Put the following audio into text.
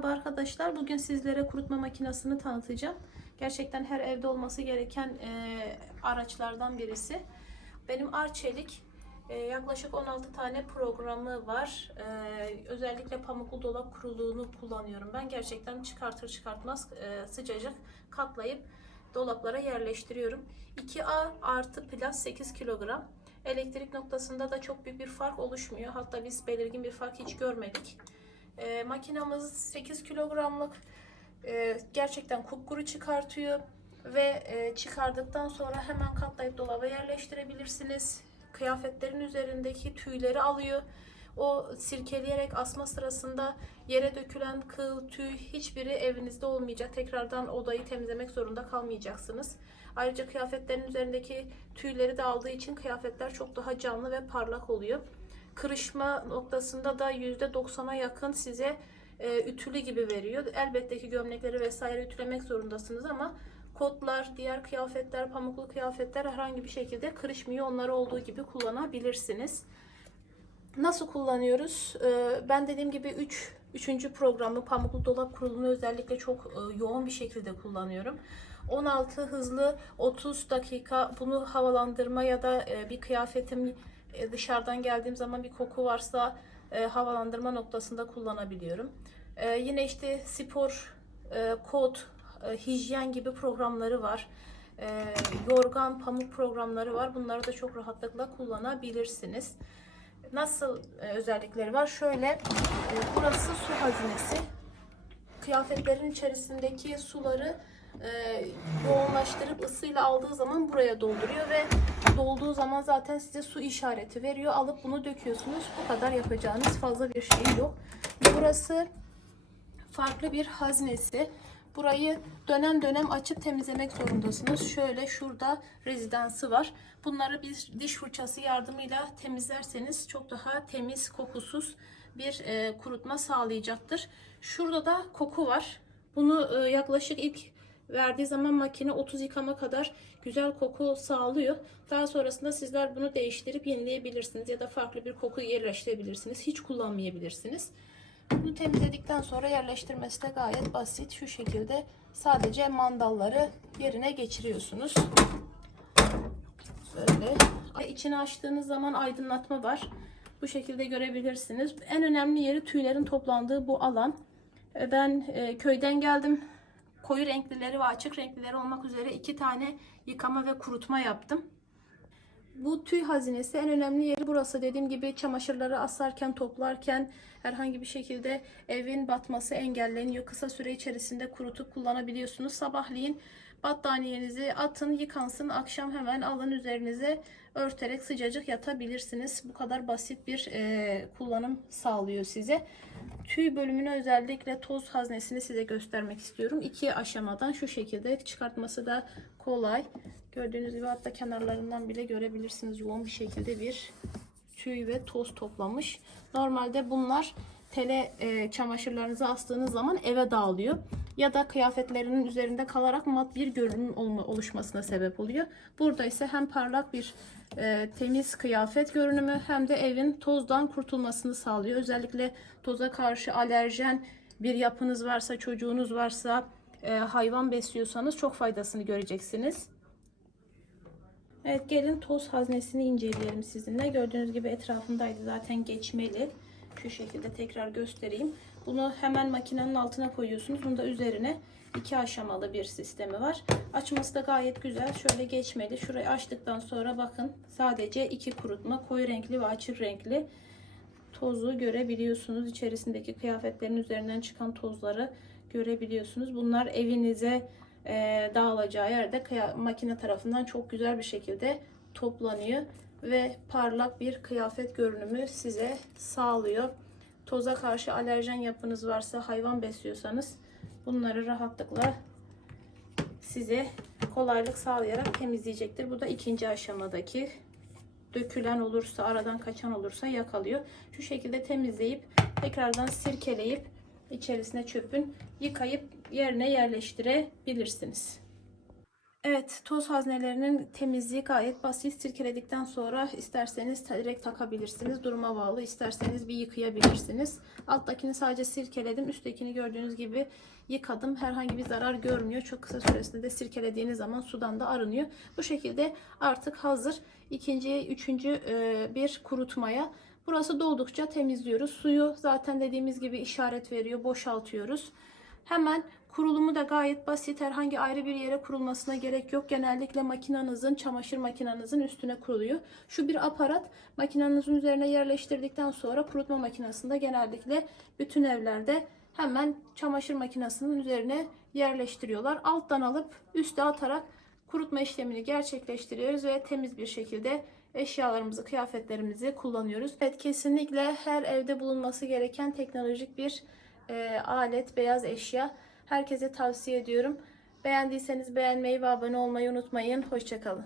Merhaba arkadaşlar. Bugün sizlere kurutma makinesini tanıtacağım. Gerçekten her evde olması gereken e, araçlardan birisi. Benim Arçelik e, yaklaşık 16 tane programı var. E, özellikle pamuklu dolap kuruluğunu kullanıyorum. Ben gerçekten çıkartır çıkartmaz e, sıcacık katlayıp dolaplara yerleştiriyorum. 2A artı plus 8 kilogram. Elektrik noktasında da çok büyük bir fark oluşmuyor. Hatta biz belirgin bir fark hiç görmedik. E, makinamız 8 kilogramlık. E, gerçekten kupkuru çıkartıyor ve e, çıkardıktan sonra hemen katlayıp dolaba yerleştirebilirsiniz. Kıyafetlerin üzerindeki tüyleri alıyor. O sirkeleyerek asma sırasında yere dökülen kıl, tüy hiçbiri evinizde olmayacak. Tekrardan odayı temizlemek zorunda kalmayacaksınız. Ayrıca kıyafetlerin üzerindeki tüyleri de aldığı için kıyafetler çok daha canlı ve parlak oluyor. Kırışma noktasında da %90'a yakın size e, ütülü gibi veriyor. Elbette ki gömlekleri vesaire ütülemek zorundasınız ama kotlar, diğer kıyafetler, pamuklu kıyafetler herhangi bir şekilde kırışmıyor. Onları olduğu gibi kullanabilirsiniz. Nasıl kullanıyoruz? Ee, ben dediğim gibi 3 üç, 3. programı pamuklu dolap kurulumunu özellikle çok e, yoğun bir şekilde kullanıyorum. 16 hızlı 30 dakika bunu havalandırma ya da e, bir kıyafetim e, dışarıdan geldiğim zaman bir koku varsa e, havalandırma noktasında kullanabiliyorum. E, yine işte spor, e, kod, e, hijyen gibi programları var. E, yorgan, pamuk programları var. Bunları da çok rahatlıkla kullanabilirsiniz. Nasıl e, özellikleri var? Şöyle, e, burası su hazinesi. Kıyafetlerin içerisindeki suları e, yoğunlaştırıp ısıyla aldığı zaman buraya dolduruyor ve dolduğu zaman zaten size su işareti veriyor. Alıp bunu döküyorsunuz. Bu kadar yapacağınız fazla bir şey yok. Burası farklı bir haznesi. Burayı dönem dönem açıp temizlemek zorundasınız. Şöyle şurada rezidansı var. Bunları bir diş fırçası yardımıyla temizlerseniz çok daha temiz, kokusuz bir e, kurutma sağlayacaktır. Şurada da koku var. Bunu e, yaklaşık ilk verdiği zaman makine 30 yıkama kadar güzel koku sağlıyor. Daha sonrasında sizler bunu değiştirip yenileyebilirsiniz ya da farklı bir koku yerleştirebilirsiniz. Hiç kullanmayabilirsiniz. Bunu temizledikten sonra yerleştirmesi de gayet basit. Şu şekilde sadece mandalları yerine geçiriyorsunuz. Böyle. İçini açtığınız zaman aydınlatma var. Bu şekilde görebilirsiniz. En önemli yeri tüylerin toplandığı bu alan. Ben e, köyden geldim. Koyu renklileri ve açık renklileri olmak üzere iki tane yıkama ve kurutma yaptım. Bu tüy hazinesi en önemli yeri burası. Dediğim gibi çamaşırları asarken, toplarken herhangi bir şekilde evin batması engelleniyor. Kısa süre içerisinde kurutup kullanabiliyorsunuz. Sabahleyin battaniyenizi atın, yıkansın. Akşam hemen alın üzerinize örterek sıcacık yatabilirsiniz. Bu kadar basit bir e, kullanım sağlıyor size. Tüy bölümünü özellikle toz haznesini size göstermek istiyorum. İki aşamadan şu şekilde çıkartması da kolay. Gördüğünüz gibi hatta kenarlarından bile görebilirsiniz yoğun bir şekilde bir tüy ve toz toplamış. Normalde bunlar tele e, çamaşırlarınızı astığınız zaman eve dağılıyor. Ya da kıyafetlerinin üzerinde kalarak mat bir görünüm oluşmasına sebep oluyor. Burada ise hem parlak bir e, temiz kıyafet görünümü hem de evin tozdan kurtulmasını sağlıyor. Özellikle toza karşı alerjen bir yapınız varsa, çocuğunuz varsa, e, hayvan besliyorsanız çok faydasını göreceksiniz. Evet gelin toz haznesini inceleyelim sizinle. Gördüğünüz gibi etrafındaydı zaten geçmeli. Şu şekilde tekrar göstereyim. Bunu hemen makinenin altına koyuyorsunuz. Bunda üzerine iki aşamalı bir sistemi var. Açması da gayet güzel. Şöyle geçmeli. Şurayı açtıktan sonra bakın sadece iki kurutma koyu renkli ve açık renkli tozu görebiliyorsunuz. İçerisindeki kıyafetlerin üzerinden çıkan tozları görebiliyorsunuz. Bunlar evinize e, dağılacağı yerde makine tarafından çok güzel bir şekilde toplanıyor ve parlak bir kıyafet görünümü size sağlıyor. Toza karşı alerjen yapınız varsa hayvan besliyorsanız bunları rahatlıkla size kolaylık sağlayarak temizleyecektir. Bu da ikinci aşamadaki dökülen olursa aradan kaçan olursa yakalıyor. Şu şekilde temizleyip tekrardan sirkeleyip içerisine çöpün yıkayıp yerine yerleştirebilirsiniz. Evet, toz haznelerinin temizliği gayet basit. Sirkeledikten sonra isterseniz direkt takabilirsiniz. Duruma bağlı. İsterseniz bir yıkayabilirsiniz. Alttakini sadece sirkeledim. Üsttekini gördüğünüz gibi yıkadım. Herhangi bir zarar görmüyor. Çok kısa süresinde de sirkelediğiniz zaman sudan da arınıyor. Bu şekilde artık hazır. İkinci, üçüncü e, bir kurutmaya. Burası doldukça temizliyoruz. Suyu zaten dediğimiz gibi işaret veriyor. Boşaltıyoruz. Hemen kurulumu da gayet basit. Herhangi ayrı bir yere kurulmasına gerek yok. Genellikle makinenizin, çamaşır makinenizin üstüne kuruluyor. Şu bir aparat makinenizin üzerine yerleştirdikten sonra kurutma makinesinde genellikle bütün evlerde hemen çamaşır makinesinin üzerine yerleştiriyorlar. Alttan alıp üste atarak kurutma işlemini gerçekleştiriyoruz ve temiz bir şekilde eşyalarımızı, kıyafetlerimizi kullanıyoruz. Evet kesinlikle her evde bulunması gereken teknolojik bir e, alet, beyaz eşya. Herkese tavsiye ediyorum. Beğendiyseniz beğenmeyi ve abone olmayı unutmayın. Hoşçakalın.